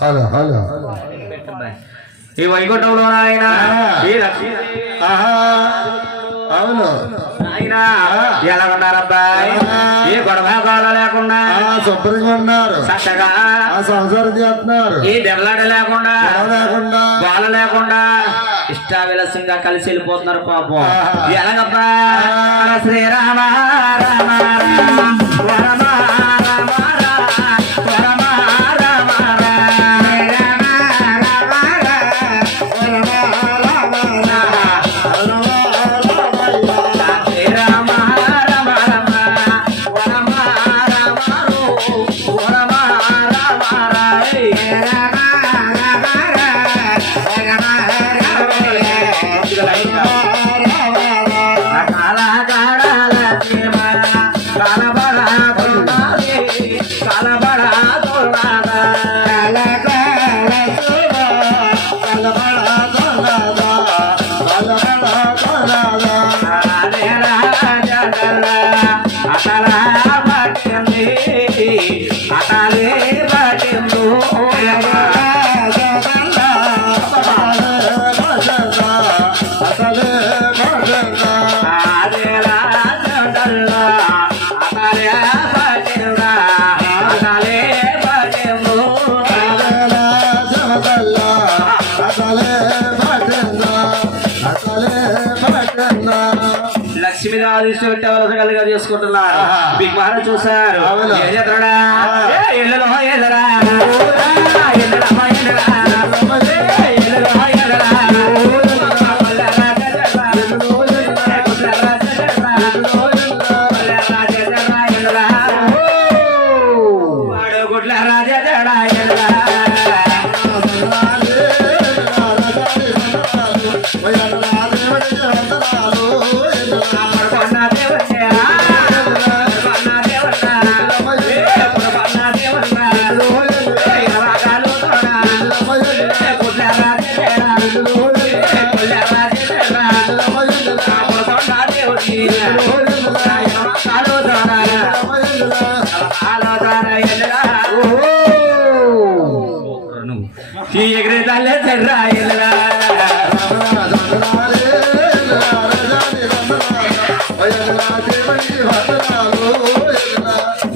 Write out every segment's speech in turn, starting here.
Hello hello. ఈ వైకుంఠంలో ఆయన అవును. ఎలా ఏ గొడవ గోళ లేకుండా ఆ శుభ్రంగా ఉన్నారు. చక్కగా సంసారం చేస్తున్నారు. ఏ దెబ్బలాట లేకుండా లేకుండా. గోళ లేకుండా ఇష్టావిలసంగా కలిసి వెళ్ళిపోతున్నారు పాపం. ఎలాగబ్బా శ్రీరామ రామ రామ లక్ష్మీదేవి పెట్టవలసగలుగా చేసుకుంటున్నారు? బిగ్ మహారాజ్ చూసారు. ఏం ఎల్లులో ఎల్లరా ఎల్లరా ఎల్లరా ఎల్లరా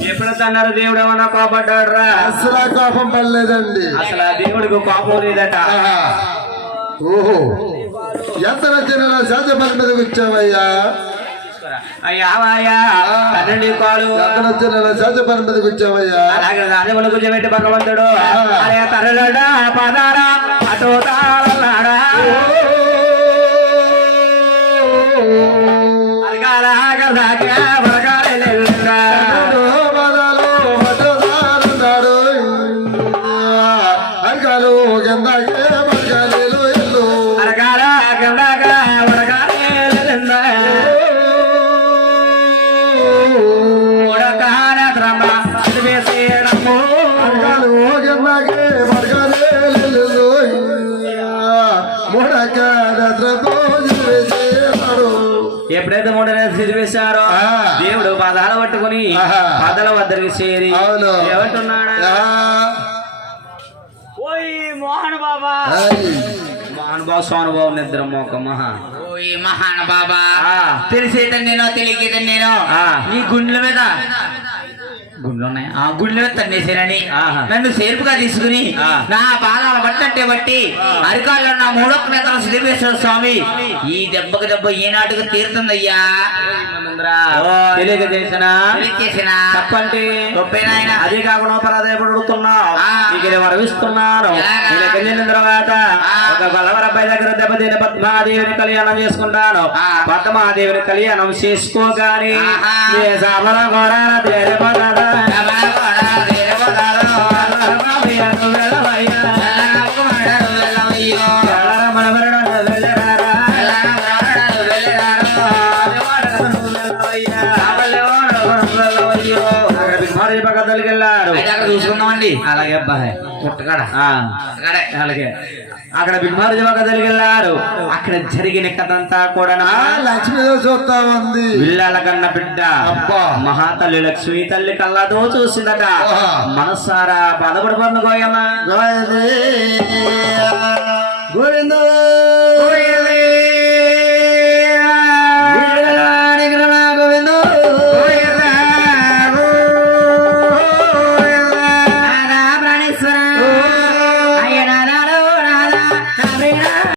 ఎప్పుడైతే అన్నారు దేవుడు ఏమన్నా కోపడ్డాడు రా అసలు కోపం పడలేదండి. అసలు ఆ దేవుడికి కోపం లేదట. ఓహో. ఎంత నచ్చిన శాంత పని మీద వచ్చావయ్యా అయ్యా అయ్యా కదండి కాలు. పని మీద వచ్చావయ్యా. అలాగే రాజములు కూర్చోబెట్టి భగవంతుడు. అరే తరలడా పదారా అటో తాళలాడా అరగాల ఎప్పుడైతే మూడు నెలలు వేశారో. దేవుడు పదాలు పట్టుకుని. పదల వద్దరికి చేరి అవును. ఏమంటున్నాడా ఓయ్ మోహన్ బాబా. అనుభవ స్వానుభవం నిద్ర మోక మహా. ఈ మహానుభావా ఆ. తెలిసేత నేను తెలియకేత నేను. నీ గుండెల మీద. గుండెలు ఉన్నాయి ఆ. నన్ను సేర్పుగా తీసుకుని. నా పాదాల బట్టంటే బట్టి అరికాల్లో నా మూడొక్క నేతల శ్రీవేశ్వర స్వామి. ఈ దెబ్బకి దెబ్బ ఈనాటికి తీరుతుందయ్యా. తెలియక చేసిన తప్పంటే అదే కాకుండా వరవిస్తున్నాను వెళ్ళిన తర్వాత. ఒక దగ్గర దెబ్బతిని పద్మాదేవిని కళ్యాణం చేసుకుంటాను. పద్మాదేవిని కళ్యాణం చేసుకోగాని తొలగిల్లాడు. చూసుకుందామండి. అలాగే అబ్బాయి పుట్టకాడ ఆ, అక్కడే. అలాగే. అక్కడ బిగ్మారి పక్క తొలగిల్లాడు అక్కడ జరిగిన కథ అంతా కూడా ఆ లక్ష్మీదేవి చూస్తా ఉంది విల్లాల కన్న బిడ్డ. అబ్బా. మహాతల్లి లక్ష్మీ తల్లి కళ్ళతో చూసిందట. మనసారా బాధపడిపోతుంది గోయమ్మ గోవింద.